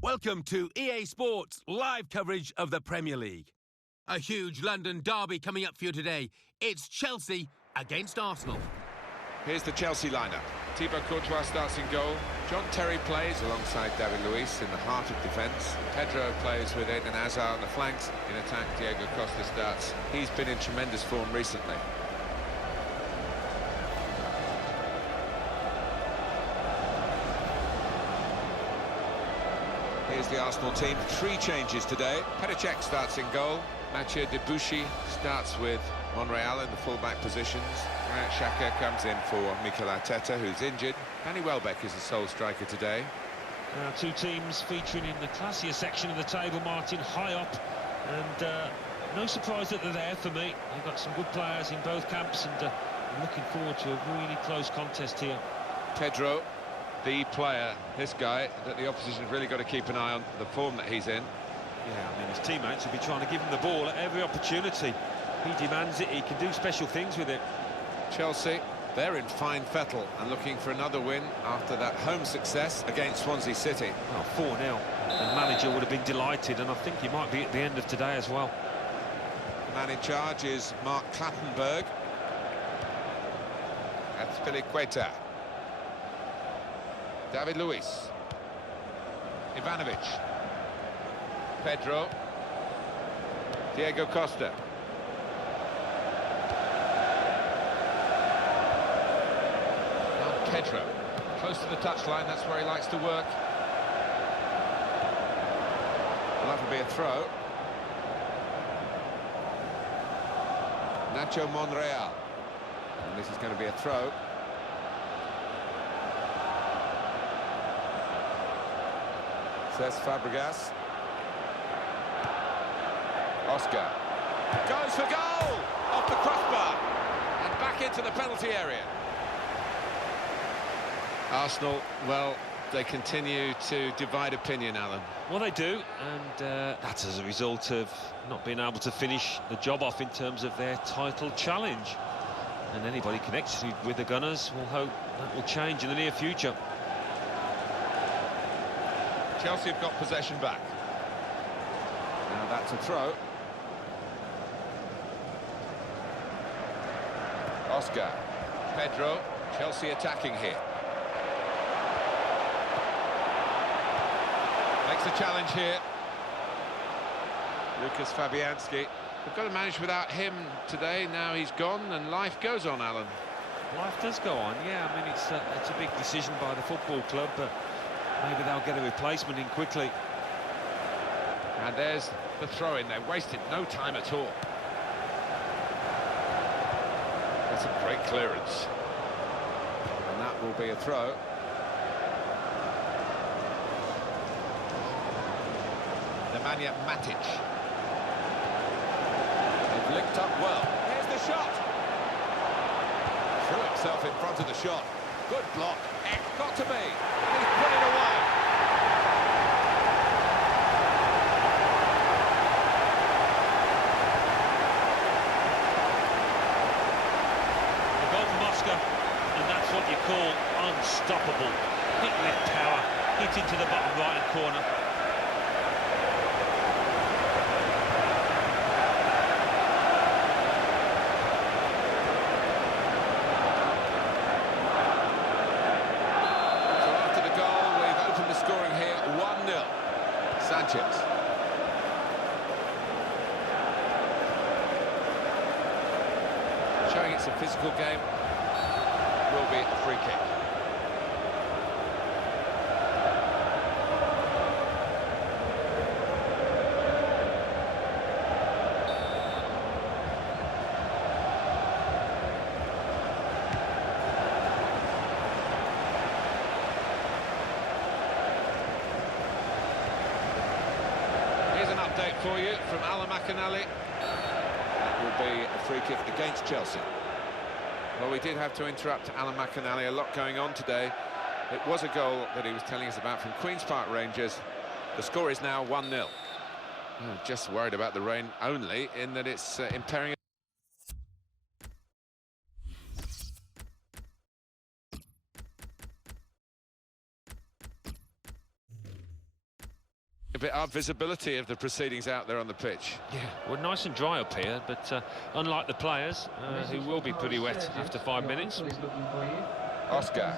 Welcome to EA Sports live coverage of the Premier League. A huge London derby coming up for you today. It's Chelsea against Arsenal. Here's the Chelsea lineup. Thibaut Courtois starts in goal. John Terry plays alongside David Luiz in the heart of defence. Pedro plays with Eden Hazard on the flanks. In attack, Diego Costa starts. He's been in tremendous form recently. Here's the Arsenal team. 3 changes today. Petr Cech starts in goal. Mathieu Debuchy starts with Monreal in the full-back positions. Granit Xhaka comes in for Mikel Arteta, who's injured. Danny Welbeck is the sole striker today. Now, 2 teams featuring in the classier section of the table, Martin, high up. And no surprise that they're there for me. You've got some good players in both camps, and I'm looking forward to a really close contest here. Pedro, the player, this guy, that the opposition have really got to keep an eye on the form that he's in. Yeah, I mean, his teammates will be trying to give him the ball at every opportunity. He demands it, he can do special things with it. Chelsea, they're in fine fettle and looking for another win after that home success against Swansea City. Well, 4-0. The manager would have been delighted, and I think he might be at the end of today as well. The man in charge is Mark Clattenburg. Azpilicueta. David Luiz. Ivanovic. Pedro. Diego Costa. Now Pedro. Close to the touchline, that's where he likes to work. Well, that will be a throw. Nacho Monreal. And this is going to be a throw. Cesc Fabregas. Oscar. Goes for goal! Off the crossbar. And back into the penalty area. Arsenal, well, they continue to divide opinion, Alan. Well, they do, and that's as a result of not being able to finish the job off in terms of their title challenge. And anybody connected with the Gunners will hope that will change in the near future. Chelsea have got possession back. Now that's a throw. Oscar. Pedro. Chelsea attacking here. Makes a challenge here. Lucas Fabianski. We've got to manage without him today. Now he's gone and life goes on, Alan. Life does go on, yeah. I mean, it's a big decision by the football club, but maybe they'll get a replacement in quickly. And there's the throw-in. They wasted no time at all. That's a great clearance. And that will be a throw. Nemanja Matic. They've linked up well. Here's the shot. Threw himself in front of the shot. Good block. It's got to be. And he's put it away. The goal from Oscar, and that's what you call unstoppable. Hit with power, hit into the bottom right-hand corner. Sanchez. Showing it's a physical game. Will be a free kick. For you from Alan McInally. That will be a free kick against Chelsea. Well, we did have to interrupt Alan McInally. A lot going on today. It was a goal that he was telling us about from Queen's Park Rangers. The score is now 1-0. Just worried about the rain only, in that it's impairing A bit of visibility of the proceedings out there on the pitch. Yeah, well, nice and dry up here, but unlike the players, who will be pretty wet after 5 minutes. Oscar.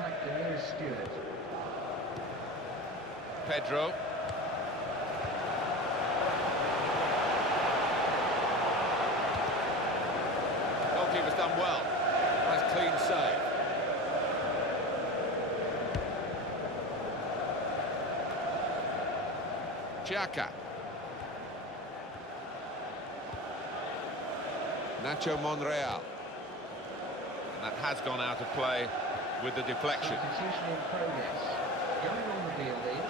Pedro. Goalkeeper's done well. Nice clean save. Xhaka. Nacho Monreal. And that has gone out of play with the deflection.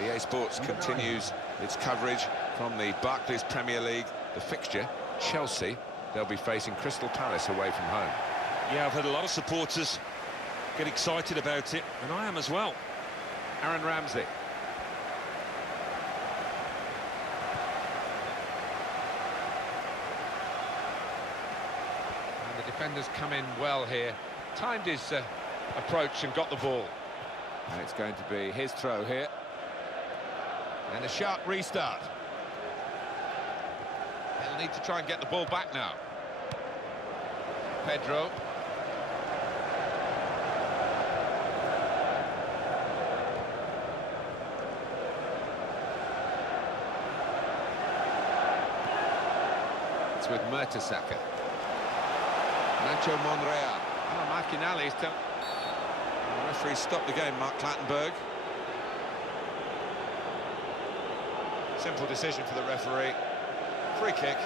EA Sports continues its coverage from the Barclays Premier League. The fixture, Chelsea, they'll be facing Crystal Palace away from home. Yeah, I've had a lot of supporters get excited about it, and I am as well. Aaron Ramsey. And the defenders come in well here. Timed his approach and got the ball. And it's going to be his throw here. And a sharp restart. They'll need to try and get the ball back now. Pedro. It's with Mertesacker. Nacho Monreal. Oh, McInally's the referee stopped the game, Mark Clattenburg. Simple decision for the referee. Free kick,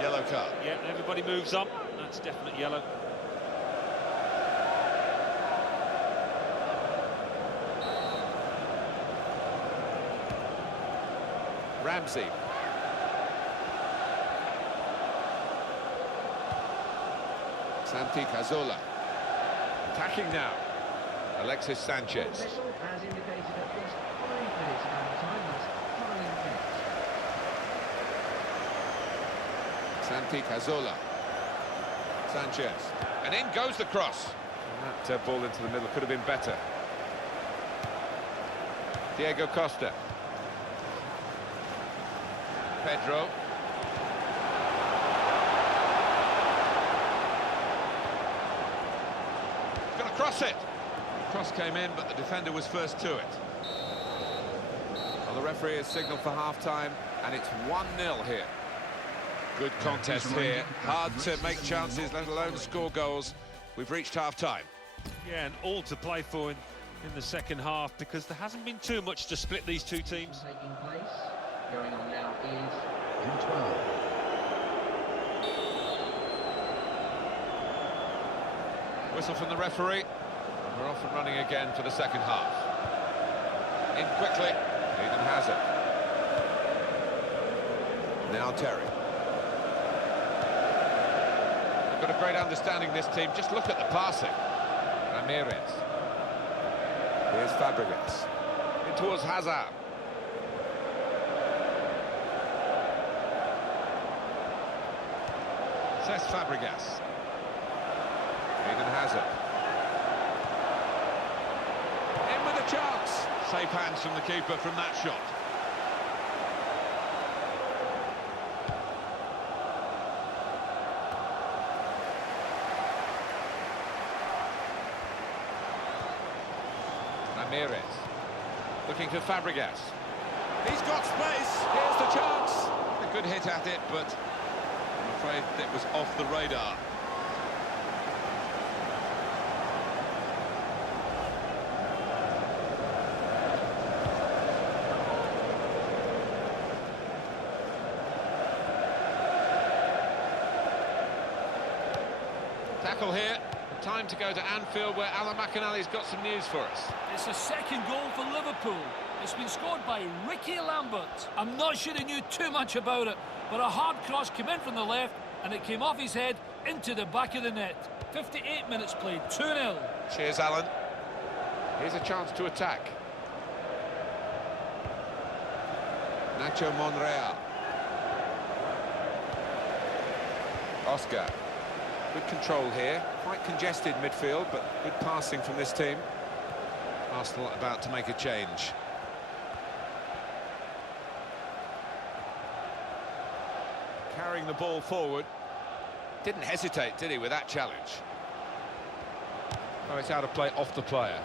yellow card. Yeah, everybody moves on. That's definite yellow. Ramsey. Santi Cazorla. Attacking now. Alexis Sanchez. Santi Cazorla. Sanchez. And in goes the cross. And that ball into the middle could have been better. Diego Costa. Pedro. Going to cross it. The cross came in, but the defender was first to it. Well, the referee has signalled for half-time, and it's 1-0 here. Good contest here. Hard to make chances, let alone score goals. We've reached half-time. Yeah, and all to play for in the second half, because there hasn't been too much to split these two teams. Taking place. Going on now is 12. Whistle from the referee. We're off and running again for the second half. In quickly, Eden Hazard. Now Terry. They've got a great understanding, this team. Just look at the passing. Ramirez. Here's Fabregas. In towards Hazard. Cesc Fabregas. Eden Hazard. In with a chance. Safe hands from the keeper from that shot. Ramirez. Looking for Fabregas. He's got space. Here's the chance. A good hit at it, but I'm afraid it was off the radar. Tackle here. Time to go to Anfield, where Alan McInally's got some news for us. It's a second goal for Liverpool. It's been scored by Ricky Lambert. I'm not sure he knew too much about it, but a hard cross came in from the left and it came off his head into the back of the net. 58 minutes played, 2-0. Cheers, Alan. Here's a chance to attack. Nacho Monreal. Oscar. Good control here. Quite congested midfield, but good passing from this team. Arsenal about to make a change. carrying the ball forward. Didn't hesitate, did he, with that challenge? Oh, it's out of play off the player.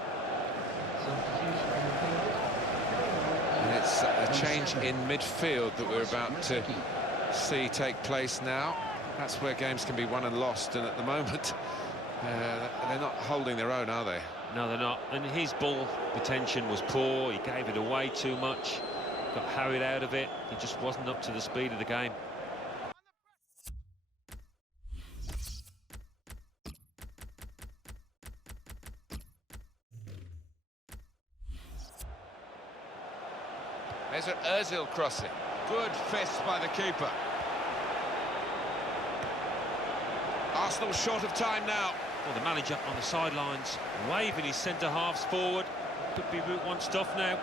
And it's a change in midfield that we're about to see take place now. That's where games can be won and lost, and at the moment, they're not holding their own, are they? No, they're not. And his ball retention was poor. He gave it away too much. Got harried out of it. He just wasn't up to the speed of the game. There's an Ozil crossing. Good fist by the keeper. Arsenal short of time now. Well, the manager on the sidelines, waving his centre-halves forward. Could be Route 1 stuff now.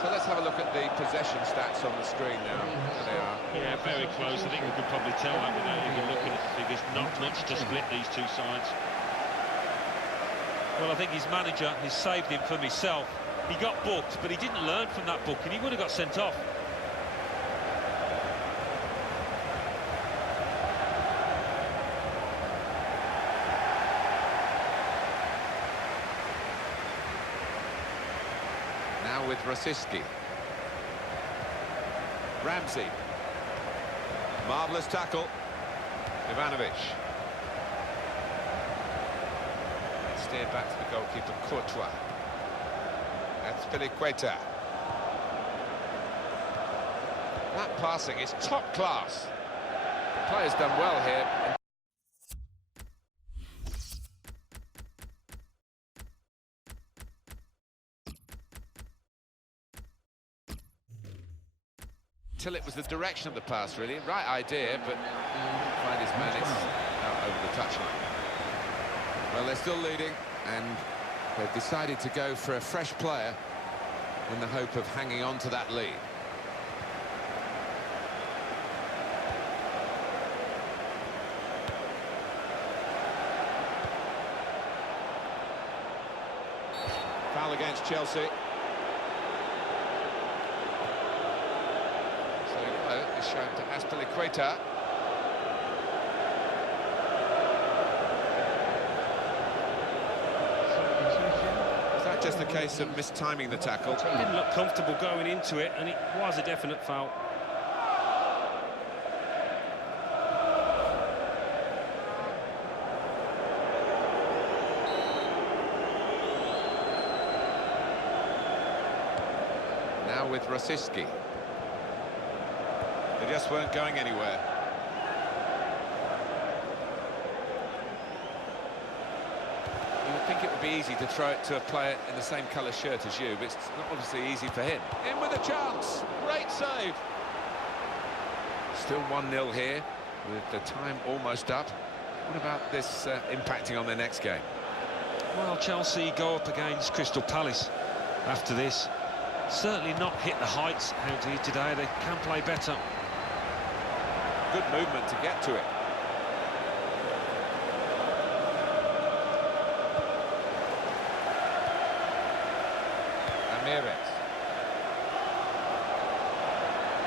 So let's have a look at the possession stats on the screen now. There they are. Yeah, very close. I think we could probably tell that without even looking at the figures. Not much to split these two sides. Well, I think his manager has saved him from himself. He got booked, but he didn't learn from that booking. He would have got sent off. Now with Rosicky. Ramsey. Marvellous tackle. Ivanovic. Steered back to the goalkeeper, Courtois. That's Piliqueta. That passing is top class. The player's done well here. Till it was the direction of the pass, really. Right idea, but find his man, it's out over the touchline. Well, they're still leading, and they've decided to go for a fresh player in the hope of hanging on to that lead. Foul against Chelsea. So yellow is shown to Azpilicueta. Just a case of mistiming the tackle. He didn't look comfortable going into it, and it was a definite foul. Now with Rosicky. They just weren't going anywhere. You would think it would be easy to throw it to a player in the same colour shirt as you, but it's not obviously easy for him. In with a chance. Great save. Still 1-0 here, with the time almost up. What about this impacting on their next game? Well, Chelsea go up against Crystal Palace after this. Certainly not hit the heights out here today. They can play better. Good movement to get to it. Ramirez.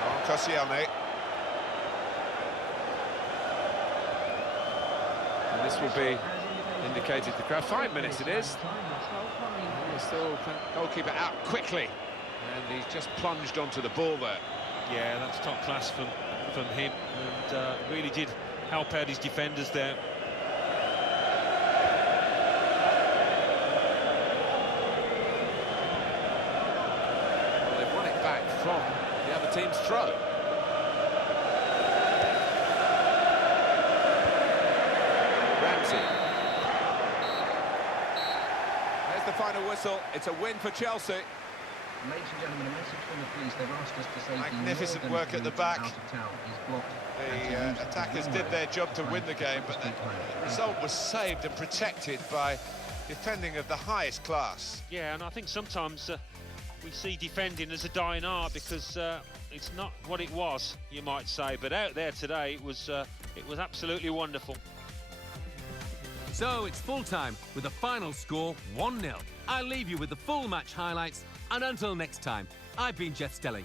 On Koscielny. And this will be indicated to the crowd. 5 minutes it is. Still goalkeeper out quickly, and he's just plunged onto the ball there. Yeah, that's top class from him, and really did help out his defenders there. Well, they've won it back from the other team's throw. Ramsey. There's the final whistle. It's a win for Chelsea. Ladies and gentlemen, a message from the police. They've asked us to say magnificent work at the back. The attackers did their job to win the game, but the result was saved and protected by defending of the highest class. Yeah, and I think sometimes we see defending as a dying art because it's not what it was, you might say. But out there today, it was absolutely wonderful. So it's full time with the final score 1-0. I'll leave you with the full match highlights, and until next time, I've been Jeff Stelling.